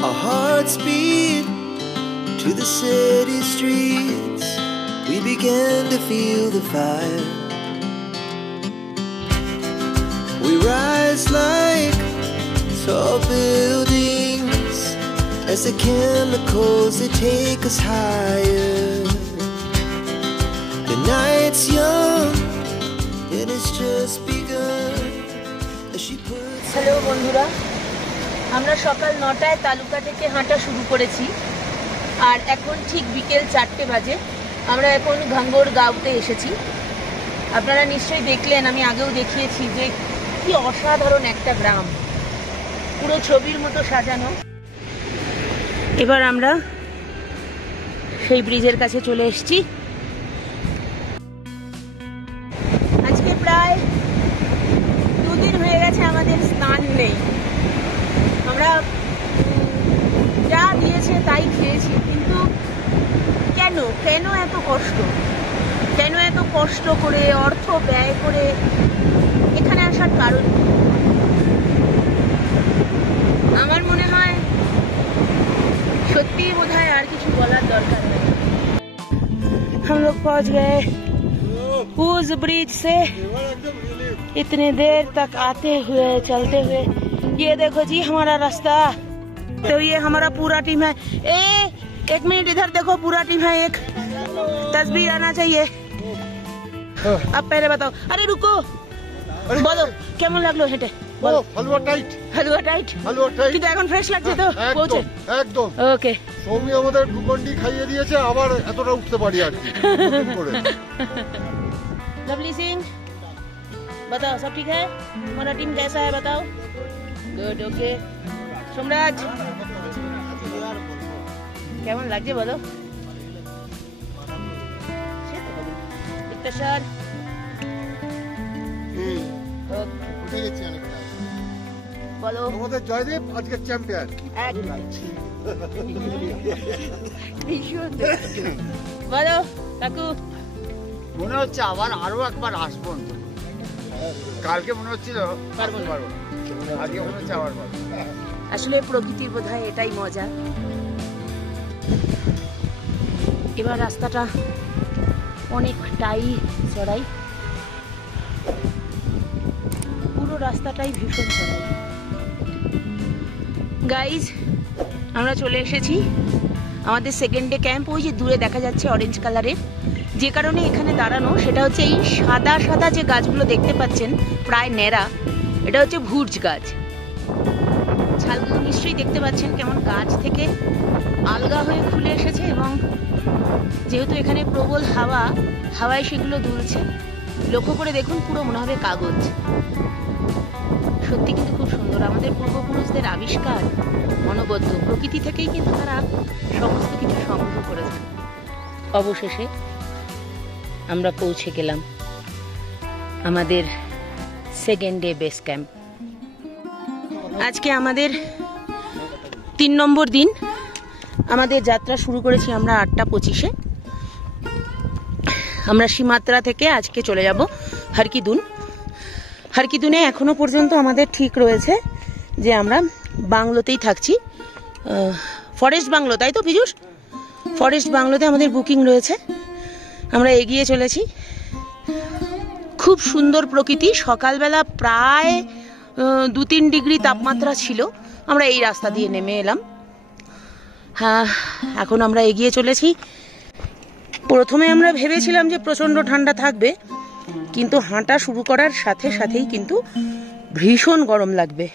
Our hearts beat to the city streets. We began to feel the fire. We rise like tall buildings as the chemicals, they take us higher. The night's young and it's just begun as she puts. Hello বন্ধুরা, আমরা সকাল 9টায় তালুকা থেকে হাঁটা শুরু করেছি আর এখন ঠিক বিকেল 4টে বাজে। আমরা এখন ঘাঙ্গর গাঁওতে এসেছি। আপনারা নিশ্চয়ই দেখলেন, আমি আগেও দেখিয়েছি যে কি অসাধারণ একটা গ্রাম, পুরো ছবির মতো সাজানো। এবার আমরা সেই ব্রিজের কাছে চলে এসেছি। আজকে প্রায় 2 দিন হয়ে গেছে আমাদের স্নান নেই। আমরা যা দিয়েছে তাই খেয়েছি, কিন্তু কেন এত কষ্ট, কেন এত কষ্ট করে অর্থ ব্যয় করে এখানে আসার কারণ আমার মনে হয় সত্যিই বোধহয় আর কিছু বলার দরকার নেই। हम लोग पहुंच गए उस ब्रिज से। इतने देर तक आते हुए चलते हुए, ये देखो जी हमारा रास्ता। तो ये हमारा पूरा टीम है। एक मिनट इधर देखो, पूरा टीम है। एक तस्वीर आना चाहिए। अब पहले बताओ। अरे रुको, बोलो কেমন লাগলো হেঁটে? হালুয়া টাইট, হালুয়া টাইট, হালুয়া টাইট, কিন্তু এখন ফ্রেশ লাগছে তো পৌঁছে? একদম ওকে। সৌমি আমাদের গ্লুকন্ডি খাইয়ে দিয়েছে, আবার এতটা উঠতে পারি আর কি। लवली सिंह, बताओ सब ठीक है? हमारा टीम कैसा है बताओ? Good, okay. सोमराज কেমন লাগছে বলো? স্যার বলো। আমাদের জয়দেব আজকে চ্যাম্পিয়ন। বলো কাকু। মনে হচ্ছে আবার আরো একবার আসবো। কালকে মনে হচ্ছিল পারবো, আজকে মনে হচ্ছে আবার পারবো। আসলে প্রকৃতির বোধহয় এটাই মজা। এবার রাস্তাটা অনেকটাই চড়াই, পুরো রাস্তাটাই ভীষণ চড়াই। গাইজ, আমরা চলে এসেছি আমাদের সেকেন্ড ডে ক্যাম্প। ওই যে দূরে দেখা যাচ্ছে অরেঞ্জ কালারের, যে কারণে এখানে দাঁড়ানো সেটা হচ্ছে এই সাদা সাদা যে গাছগুলো দেখতে পাচ্ছেন প্রায় ন্যাড়া, এটা হচ্ছে ভুর্জ গাছ। ছালগুলো নিশ্চয়ই দেখতে পাচ্ছেন কেমন গাছ থেকে আলগা হয়ে খুলে এসেছে, এবং যেহেতু এখানে প্রবল হাওয়ায় সেগুলো দুলছে। লক্ষ্য করে দেখুন, পুরো মনে হবে কাগজ। সত্যি কিন্তু খুব সুন্দর। আমাদের পূর্বপুরুষদের আবিষ্কার অনবদ্য, প্রকৃতি থেকেই কিন্তু তারা সমস্ত কিছু সংগ্রহ করেছে। অবশেষে আমরা পৌঁছে গেলাম আমাদের সেকেন্ড ডে বেস ক্যাম্প। আজকে আমাদের 3 নম্বর দিন। আমাদের যাত্রা শুরু করেছি আমরা 8টা 25-এ। আমরা সীমাত্রা থেকে আজকে চলে যাব হারকিদুন। হারকিদুনে এখনো পর্যন্ত আমাদের ঠিক রয়েছে যে আমরা বাংলোতেই থাকছি, ফরেস্ট বাংলো, তাই তো পীযূষ? ফরেস্ট বাংলোতে আমাদের বুকিং রয়েছে। আমরা এগিয়ে চলেছি। খুব সুন্দর প্রকৃতি। সকালবেলা প্রায় 2-3 ডিগ্রি তাপমাত্রা ছিল। আমরা এই রাস্তা দিয়ে নেমে এলাম। হ্যাঁ, এখন আমরা এগিয়ে চলেছি। প্রথমে আমরা ভেবেছিলাম যে প্রচন্ড ঠান্ডা থাকবে, কিন্তু হাঁটা শুরু করার সাথে সাথেই কিন্তু ভীষণ গরম লাগবে।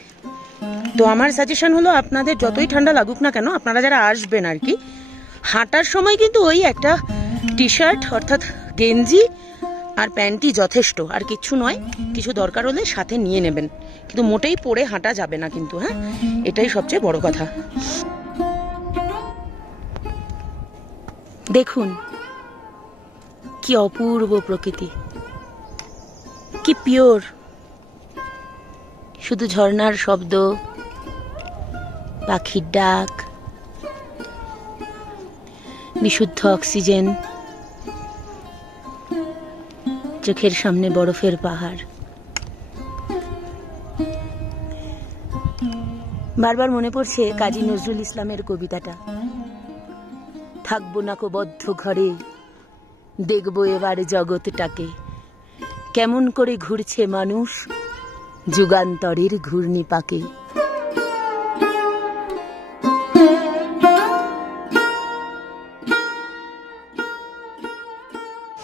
তো আমার সাজেশন হলো, আপনাদের যতই ঠান্ডা লাগুক না কেন, আপনারা যারা আসবেন আর কি, হাঁটার সময় কিন্তু ওই একটা টি শার্ট অর্থাৎ গেঞ্জি আর প্যান্টই যথেষ্ট, আর কিচ্ছু নয়। কিছু দরকার হলে সাথে নিয়ে নেবেন, কিন্তু মোটেই পরে হাঁটা যাবে না কিন্তু। হ্যাঁ, এটাই সবচেয়ে বড় কথা। দেখুন কি অপূর্ব প্রকৃতি, কি পিওর। শুধু ঝর্ণার শব্দ, পাখির ডাক, বিশুদ্ধ অক্সিজেন, চোখের সামনে বরফের পাহাড়। বারবার মনে পড়ছে কাজী নজরুল ইসলামের কবিতাটা, থাকবো না কো বদ্ধ ঘরে, দেখবো এবার জগৎটাকে, কেমন করে ঘুরছে মানুষ যুগান্তরের ঘূর্ণি পাকে।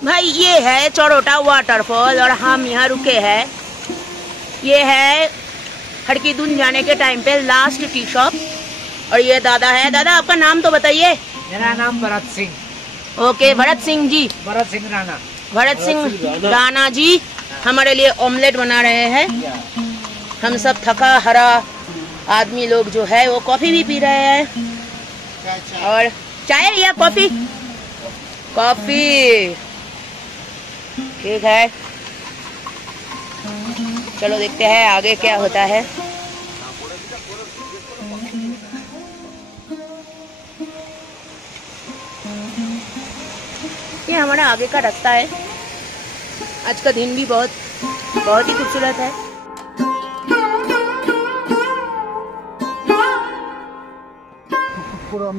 भाई ये है चौरोटा वाटरफॉल और हम यहाँ रुके हैं। ये है हरकीदुन जाने के टाइम पे लास्ट टी शॉप। और ये दादा है। दादा आपका नाम तो बताइए। मेरा नाम भरत सिंह। ओके भरत सिंह जी। भरत सिंह राणा। भरत सिंह राणा जी हमारे लिए ऑमलेट बना रहे हैं। हम सब थका हरा आदमी लोग जो है वो कॉफी भी पी रहे हैं। और चाय या कॉफी? कॉफी ठीक है। चलो देखते हैं आगे क्या होता है। ये हमारा आगे का रास्ता है। आज का दिन भी बहुत ही खूबसूरत है।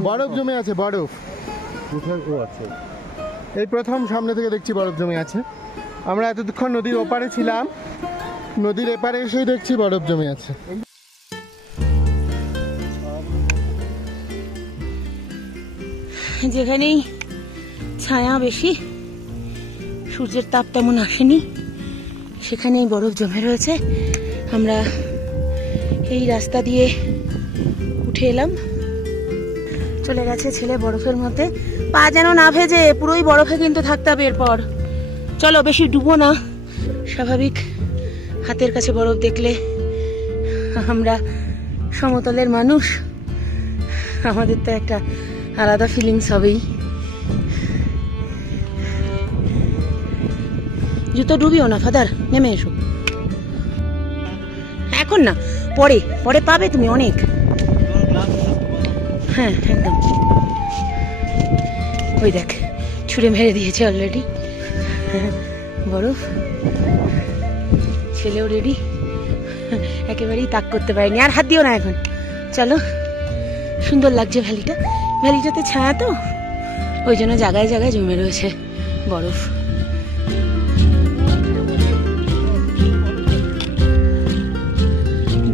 বরফ জমে আছে, বরফ। এই প্রথম সামনে থেকে দেখছি বরফ জমে আছে। আমরা এতক্ষণ নদীর ওপারে ছিলাম, নদীর এপারে এসেই দেখছি বরফ জমে আছে। যেখানেই ছায়া বেশি, সূর্যের তাপ তেমন আসেনি, সেখানেই বরফ জমে রয়েছে। আমরা এই রাস্তা দিয়ে উঠে এলাম। চলে গেছে ছেলে বরফের মধ্যে, পা যেন না ভেজে, পুরোই বরফে কিন্তু থাকতে হবে এরপর। চলো বেশি ডুবো না। স্বাভাবিক হাতের কাছে বরফ দেখলে আমরা সমতলের মানুষ, আমাদের তো একটা আলাদা ফিলিংস হবেই। জুতো ডুবিও না ফাদার, নেমে এসো। এখন না, পরে পরে পাবে তুমি অনেক। হ্যাঁ একদম। ওই দেখ ছুঁড়ে মেরে দিয়েছে অলরেডি বরফ। ছেলেও রেডি, একেবারেই তাক করতে পারেনি। আর হাত দিও না এখন। চলো, সুন্দর লাগছে ভ্যালিটা। ভ্যালিটাতে ছায়া তো, ওই জন্য জায়গায় জায়গায় জমে রয়েছে বরফ।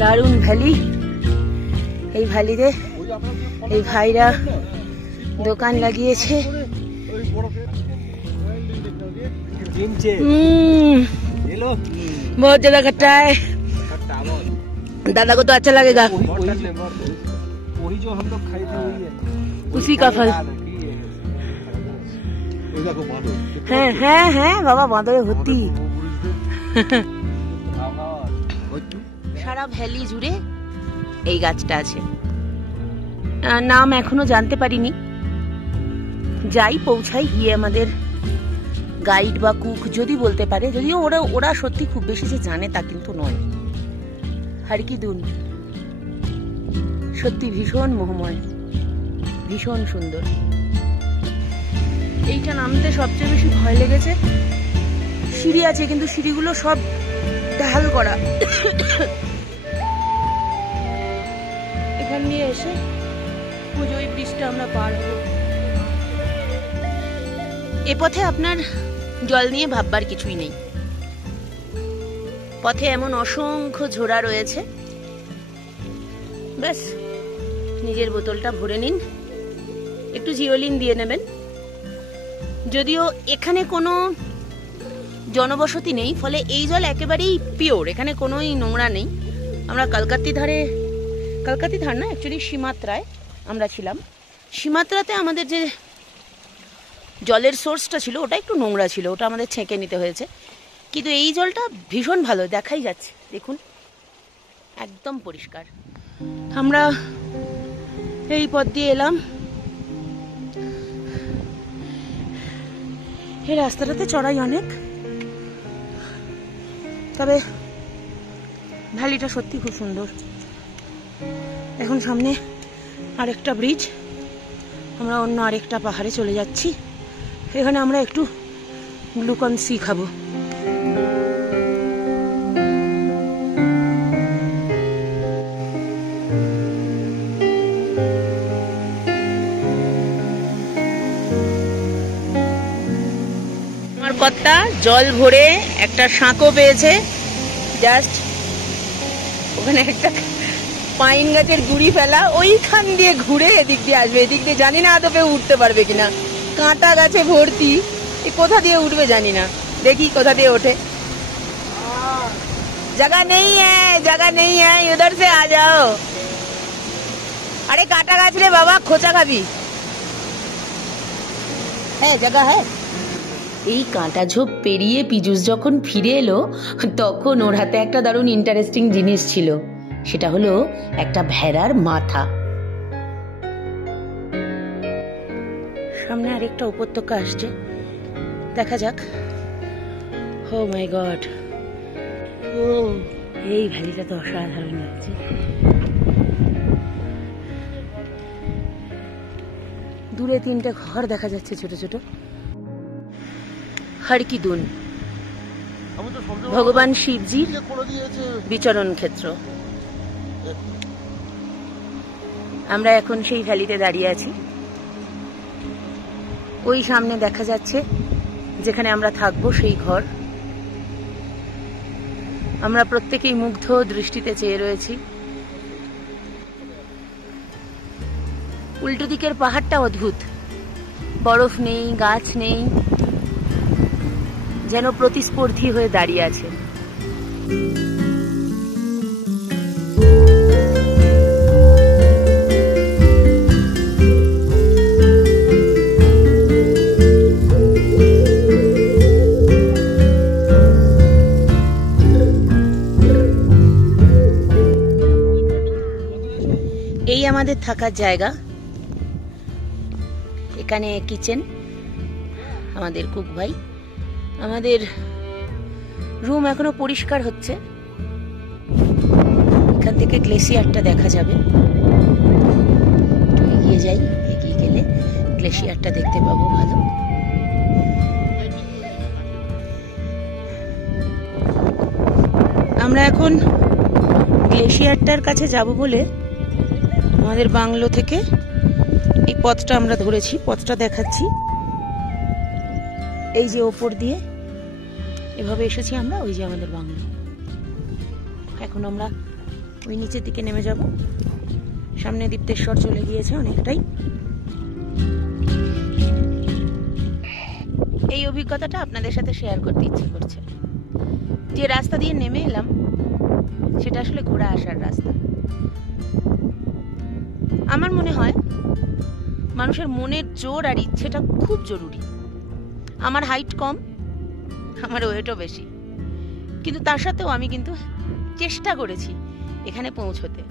দারুণ ভ্যালি। এই ভ্যালিতে এই ভাইরা দোকান লাগিয়েছে। बहुत ज्यादा खट्टा है। दादा को तो अच्छा लगेगा। वही जो हम लोग खाए थे वही है, उसी का फल है बाबा। बांधवे होती সারা ভ্যালি জুড়ে এই গাছটা আছে। নাম এখনো জানতে পারিনি, যাই পৌঁছাই গিয়ে আমাদের গাইড বা কুক যদি বলতে পারে। যদিও ওরা সত্যি খুব বেশি যে জানে তা কিন্তু নয়। হারকিদুন সত্যি ভীষণ মোহময়, ভীষণ সুন্দর। এইটা নামতে সবচেয়ে বেশি ভয় লেগেছে। সিঁড়ি আছে কিন্তু সিঁড়িগুলো সব ঢাল করা। এখান দিয়ে এসে ওই ব্রিজটা আমরা পার হব। এ পথে আপনার জল নিয়ে ভাববার কিছুই নেই। পথে এমন অসংখ্য ঝোড়া রয়েছে, ব্যাস নিজের বোতলটা ভরে নিন, একটু জিওলিন দিয়ে নেবেন। যদিও এখানে কোনো জনবসতি নেই, ফলে এই জল একেবারেই পিওর, এখানে কোনোই নোংরা নেই। আমরা কলকাতি ধার না, অ্যাকচুয়ালি সীমাত্রায় আমরা ছিলাম। সীমাত্রাতে আমাদের যে জলের সোর্সটা ছিল ওটা একটু নোংরা ছিল, ওটা আমাদের ছেঁকে নিতে হয়েছে। কিন্তু এই জলটা ভীষণ ভালো, দেখাই যাচ্ছে, দেখুন একদম পরিষ্কার। আমরা এই পথ দিয়ে এলাম। এই রাস্তাটাতে চড়াই অনেক, তবে ভ্যালিটা সত্যি খুব সুন্দর। এখন সামনে আরেকটা ব্রিজ, আমরা অন্য আরেকটা পাহাড়ে চলে যাচ্ছি। এখানে আমরা একটু গ্লুকন সি খাবো। কর্তা জল ভরে একটা সাঁকো পেয়েছে, জাস্ট ওখানে একটা পাইন গাছের গুড়ি ফেলা, ওইখান দিয়ে ঘুরে এদিক দিয়ে আসবে। এদিক দিয়ে জানি না আদপে উঠতে পারবে কিনা, কাঁটা গাছে ভর্তি, কোথা দিয়ে উঠবে জানি না, দেখি কোথা দিয়ে ওঠে। जगह नहीं है, उधर से आ जाओ। अरे काटा गाछ रे बाबा, खोचा खाबी है, जगह है। এই কাঁটা ঝোপ পেরিয়ে পীযূষ যখন ফিরে এলো তখন ওর হাতে একটা দারুণ ইন্টারেস্টিং জিনিস ছিল, সেটা হলো একটা ভেড়ার মাথা। সামনে আরেকটা উপত্যকা আসছে, দেখা যাক। ও মাই গড, এই ভ্যালিটা তো অসাধারণ লাগছে। দূরে 3টে ঘর দেখা যাচ্ছে ছোট ছোট। হরকিদুন ভগবান শিবজির বিচরণ ক্ষেত্র। আমরা এখন সেই ভ্যালিতে দাঁড়িয়ে আছি। ওই সামনে দেখা যাচ্ছে যেখানে আমরা থাকবো সেই ঘর। আমরা প্রত্যেকেই মুগ্ধ দৃষ্টিতে চেয়ে রয়েছি। উল্টো দিকের পাহাড়টা অদ্ভুত, বরফ নেই, গাছ নেই, যেন প্রতিস্পর্ধী হয়ে দাঁড়িয়ে আছে। এই আমাদের থাকার জায়গা, এখানে কিচেন, আমাদের কুক ভাই। আমাদের রুম এখনো পরিষ্কার হচ্ছে। এখান থেকে গ্লেসিয়ারটা দেখা যাবে। এগিয়ে যাই, এগিয়ে গেলে গ্লেসিয়ারটা দেখতে পাবো ভালো। আমরা এখন গ্লেসিয়ারটার কাছে যাব বলে আমাদের বাংলো থেকে এই পথটা আমরা ধরেছি, পথটা দেখাচ্ছি। এই যে ওপর দিয়ে এভাবে এসেছি আমরা, ওই যে আমাদের বাংলো। এখন আমরা ওই নিচের দিকে নেমে যাব। সামনে দীপ্তেশ্বর চলে গিয়েছে অনেকটাই। এই অভিজ্ঞতাটা আপনাদের সাথে শেয়ার করতে ইচ্ছে করছে। যে রাস্তা দিয়ে নেমে এলাম সেটা আসলে ঘোড়া আসার রাস্তা। আমার মনে হয় মানুষের মনের জোর আর ইচ্ছেটা খুব জরুরি। আমার হাইট কম, আমার ওয়েটও বেশি, কিন্তু তার সাথেও আমি কিন্তু চেষ্টা করেছি এখানে পৌঁছতে।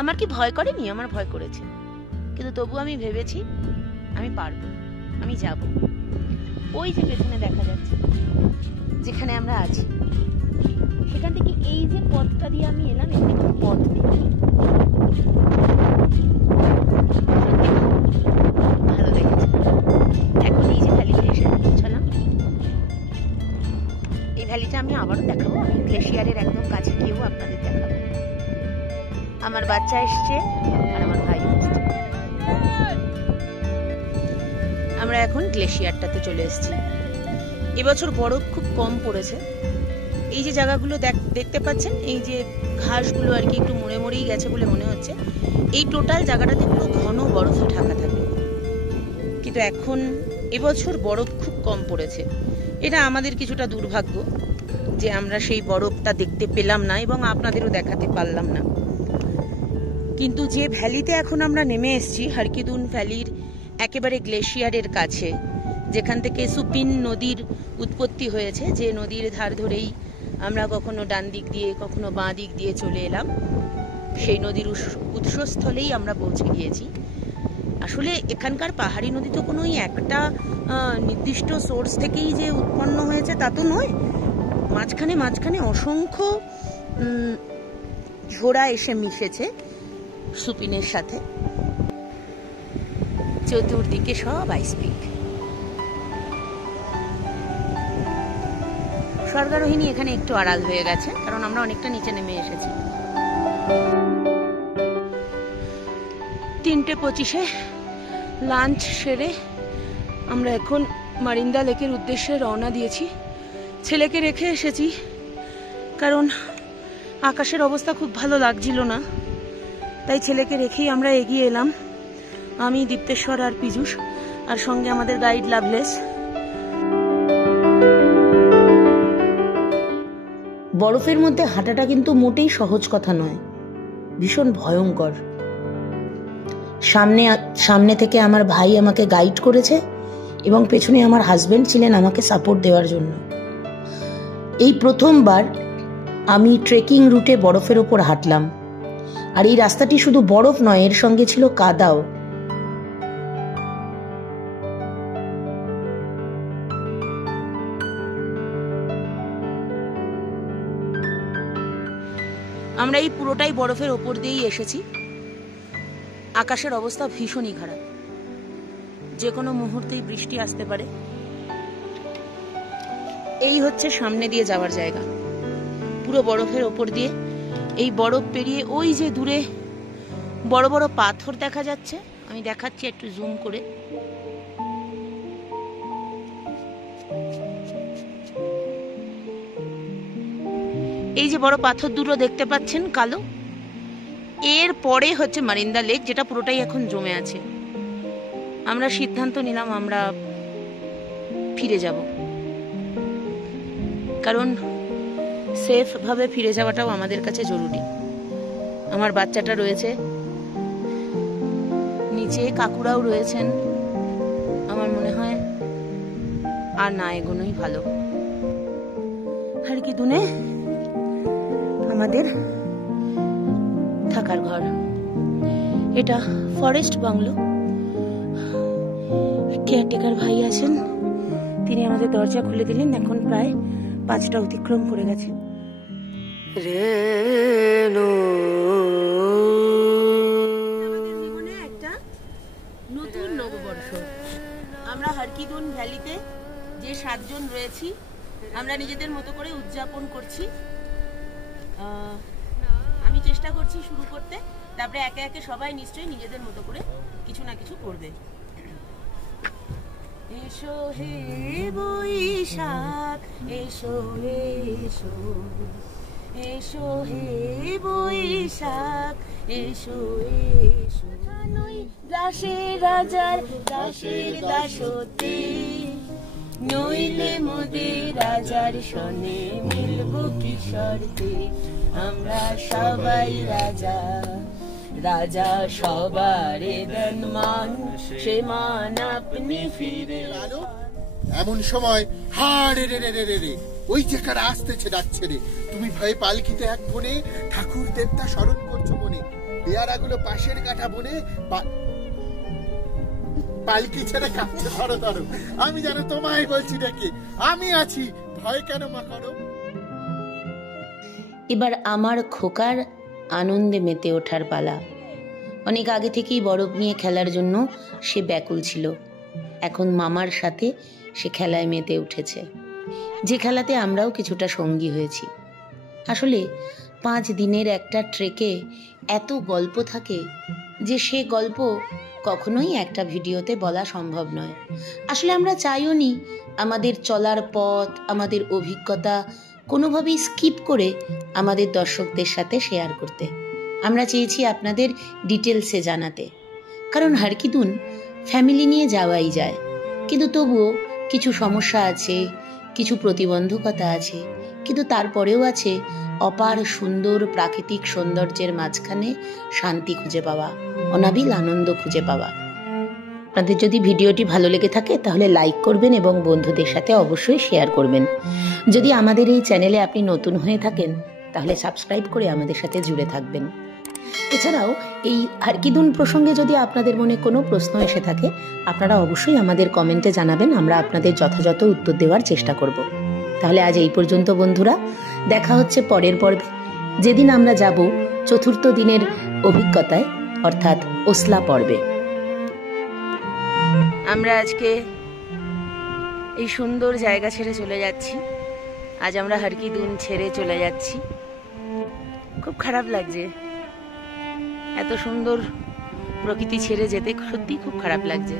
আমার কি ভয় করেনি? আমার ভয় করেছে, কিন্তু তবু আমি ভেবেছি আমি পারবো, আমি যাব। ওই যে পেছনে দেখা যাচ্ছে যেখানে আমরা আছি, সেখান থেকে এই যে পথটা দিয়ে আমি এলাম, এখানে কোনো পথ নেই। ভালো লেগেছে। এখন এই যে ভ্যালিতে এসে পৌঁছালাম, এই ভ্যালিটা আমি আবারও দেখাবো। আমি গ্লেসিয়ারের একদম কাছে গিয়েও আপনাদের দেখাবো। আমার বাচ্চা এসছে আর আমার ভাই এসছে। আমরা এখন গ্লেসিয়ারটাতে চলে এসেছি। এবছর বরফ খুব কম পড়েছে। এই যে জায়গাগুলো দেখতে পাচ্ছেন, এই যে ঘাসগুলো আর কি একটু মরে মরেই গেছে বলে মনে হচ্ছে। এই টোটাল জায়গাটাতে পুরো ঘন বরফে ঢাকা থাকে, কিন্তু এখন এবছর বরফ খুব কম পড়েছে। এটা আমাদের কিছুটা দুর্ভাগ্য যে আমরা সেই বরফটা দেখতে পেলাম না এবং আপনাদেরও দেখাতে পারলাম না। কিন্তু যে ভ্যালিতে এখন আমরা নেমে এসেছি, হরকিদুন ভ্যালির একেবারে গ্লেসিয়ারের কাছে, যেখান থেকে সুপিন নদীর উৎপত্তি হয়েছে, যে নদীর ধার ধরেই আমরা কখনো ডান দিক দিয়ে কখনো বাঁ দিক দিয়ে চলে এলাম, সেই নদীর উৎসস্থলেই আমরা পৌঁছে গিয়েছি। আসলে এখানকার পাহাড়ি নদী তো কোনো একটা নির্দিষ্ট সোর্স থেকেই যে উৎপন্ন হয়েছে তা তো নয়। মাঝখানে মাঝখানে অসংখ্য ঝোড়া এসে মিশেছে সুপিনের সাথে। চতুর্দিকে সব আইস পিক। স্বর্গারোহিণী এখানে একটু আড়াল হয়ে গেছে, কারণ আমরা অনেকটা নিচে নেমে এসেছি। 3:25 লাঞ্চ সেরে আমরা এখন মারিন্দা লেকের উদ্দেশ্যে রওনা দিয়েছি। ছেলেকে রেখে এসেছি কারণ আকাশের অবস্থা খুব ভালো লাগছিল না, তাই ছেলেকে রেখেই আমরা এগিয়ে এলাম। আমি, দীপ্তেশ্বর আর পীযূষ, আর সঙ্গে আমাদের গাইড লাভলেস। বরফের মধ্যে হাঁটাটা কিন্তু মোটেই সহজ কথা নয়, ভীষণ ভয়ঙ্কর। সামনে থেকে আমার ভাই আমাকে গাইড করেছে এবং পেছনে আমার হাজবেন্ড ছিলেন আমাকে সাপোর্ট দেওয়ার জন্য। এই প্রথমবার আমি ট্রেকিং রুটে বরফের ওপর হাঁটলাম, আর এই রাস্তাটি শুধু বরফ নয়, এর সঙ্গে ছিল কাদাও। আমরা এই পুরোটাই বরফের ওপর দিয়েই এসেছি। আকাশের অবস্থা ভীষণই খারাপ, যে কোনো মুহূর্তেই বৃষ্টি আসতে পারে। এই হচ্ছে সামনে দিয়ে যাওয়ার জায়গা, পুরো বরফের ওপর দিয়ে। এই বরফ পেরিয়ে ওই যে দূরে বড় বড় পাথর দেখা যাচ্ছে, আমি দেখাচ্ছি একটু জুম করে। এই যে বড় পাথর দুটো দেখতে পাচ্ছেন কালো, এর পরে হচ্ছে মারিন্দা লেক, যেটা পুরোটাই এখন জমে আছে। আমরা সিদ্ধান্ত নিলাম আমরা ফিরে যাব, কারণ সেফ ভাবে ফিরে যাওয়াটাও আমাদের কাছে জরুরি। আমার বাচ্চাটা রয়েছে নিচে, কাকুরাও রয়েছেন। আমার মনে হয় আর না এগোনোই ভালো। হারকিদুনে আমাদের থাকার ঘর, এটা ফরেস্ট বাংলো। কেয়ারটেকার ভাই আছেন, তিনি আমাদের দরজা খুলে দিলেন। এখন প্রায় 5টা অতিক্রম করে গেছে। আমাদের জীবনে একটা নতুন নববর্ষ। আমরা হারকিদুন ভ্যালিতে যে 7 জন রয়েছি, আমরা নিজেদের মতো করে উদযাপন করছি। আমি চেষ্টা করছি শুরু করতে, তারপরে একে একে সবাই নিশ্চয়ই নিজেদের মতো করে কিছু না কিছু করবে। এসো হে বৈশাখ, এসো এসো, এসো হে বৈশাখ, এসো এসো। দাসের রাজার দাসের দাসতে, নইলে মোদের রাজার সনে মিলব কি শর্তে। আমরা সবাই রাজা, রাজা সবার দেন মান, সে মান আপনি ফিরে। এমন সময় হাড়ে রে রে রে রে, ওই যে কারা আসতেছে ডাকছে রে। তুমি ভয়ে পালকিতে এক বনে ঠাকুর দেবতা স্মরণ করছো মনে। পেয়ারাগুলো পাশের কাঠা বনে পালকি ছেড়ে কাঁপছে ধরো ধরো। আমি জানো তোমায় বলছি ডেকে, আমি আছি, ভয় কেন মা করো। এবার আমার খোকার আনন্দে মেতে ওঠার পালা। অনেক আগে থেকেই বরফ নিয়ে খেলার জন্য সে ব্যাকুল ছিল। এখন মামার সাথে সে খেলায় মেতে উঠেছে, যে খেলাতে আমরাও কিছুটা সঙ্গী হয়েছি। আসলে 5 দিনের একটা ট্রেকে এত গল্প থাকে যে সে গল্প কখনোই একটা ভিডিওতে বলা সম্ভব নয়। আসলে আমরা চাইও নি আমাদের চলার পথ, আমাদের অভিজ্ঞতা কোনোভাবেই স্কিপ করে আমাদের দর্শকদের সাথে শেয়ার করতে। আমরা চেয়েছি আপনাদের ডিটেলসে জানাতে, কারণ হারকিদুন ফ্যামিলি নিয়ে যাওয়াই যায়, কিন্তু তবুও কিছু সমস্যা আছে, কিছু প্রতিবন্ধকতা আছে, কিন্তু তারপরেও আছে অপার সুন্দর প্রাকৃতিক সৌন্দর্যের মাঝখানে শান্তি খুঁজে পাওয়া, অনাবিল আনন্দ খুঁজে পাওয়া। আপনাদের যদি ভিডিওটি ভালো লেগে থাকে তাহলে লাইক করবেন এবং বন্ধুদের সাথে অবশ্যই শেয়ার করবেন। যদি আমাদের এই চ্যানেলে আপনি নতুন হয়ে থাকেন তাহলে সাবস্ক্রাইব করে আমাদের সাথে জুড়ে থাকবেন। এছাড়াও এই হারকিদুন প্রসঙ্গে যদি আপনাদের মনে কোনো প্রশ্ন এসে থাকে আপনারা অবশ্যই আমাদের কমেন্টে জানাবেন, আমরা আপনাদের যথাযথ উত্তর দেওয়ার চেষ্টা করব। তাহলে আজ এই পর্যন্ত বন্ধুরা, দেখা হচ্ছে পরের পর্বে, যেদিন আমরা যাব 4র্থ দিনের অভিজ্ঞতায়, অর্থাৎ ওসলা পর্বে। আমরা আজকে এই সুন্দর জায়গা ছেড়ে চলে যাচ্ছি। আজ আমরা হারকিদুন ছেড়ে চলে যাচ্ছি। খুব খারাপ লাগছে, এত সুন্দর প্রকৃতি ছেড়ে যেতে সত্যি খুব খারাপ লাগছে।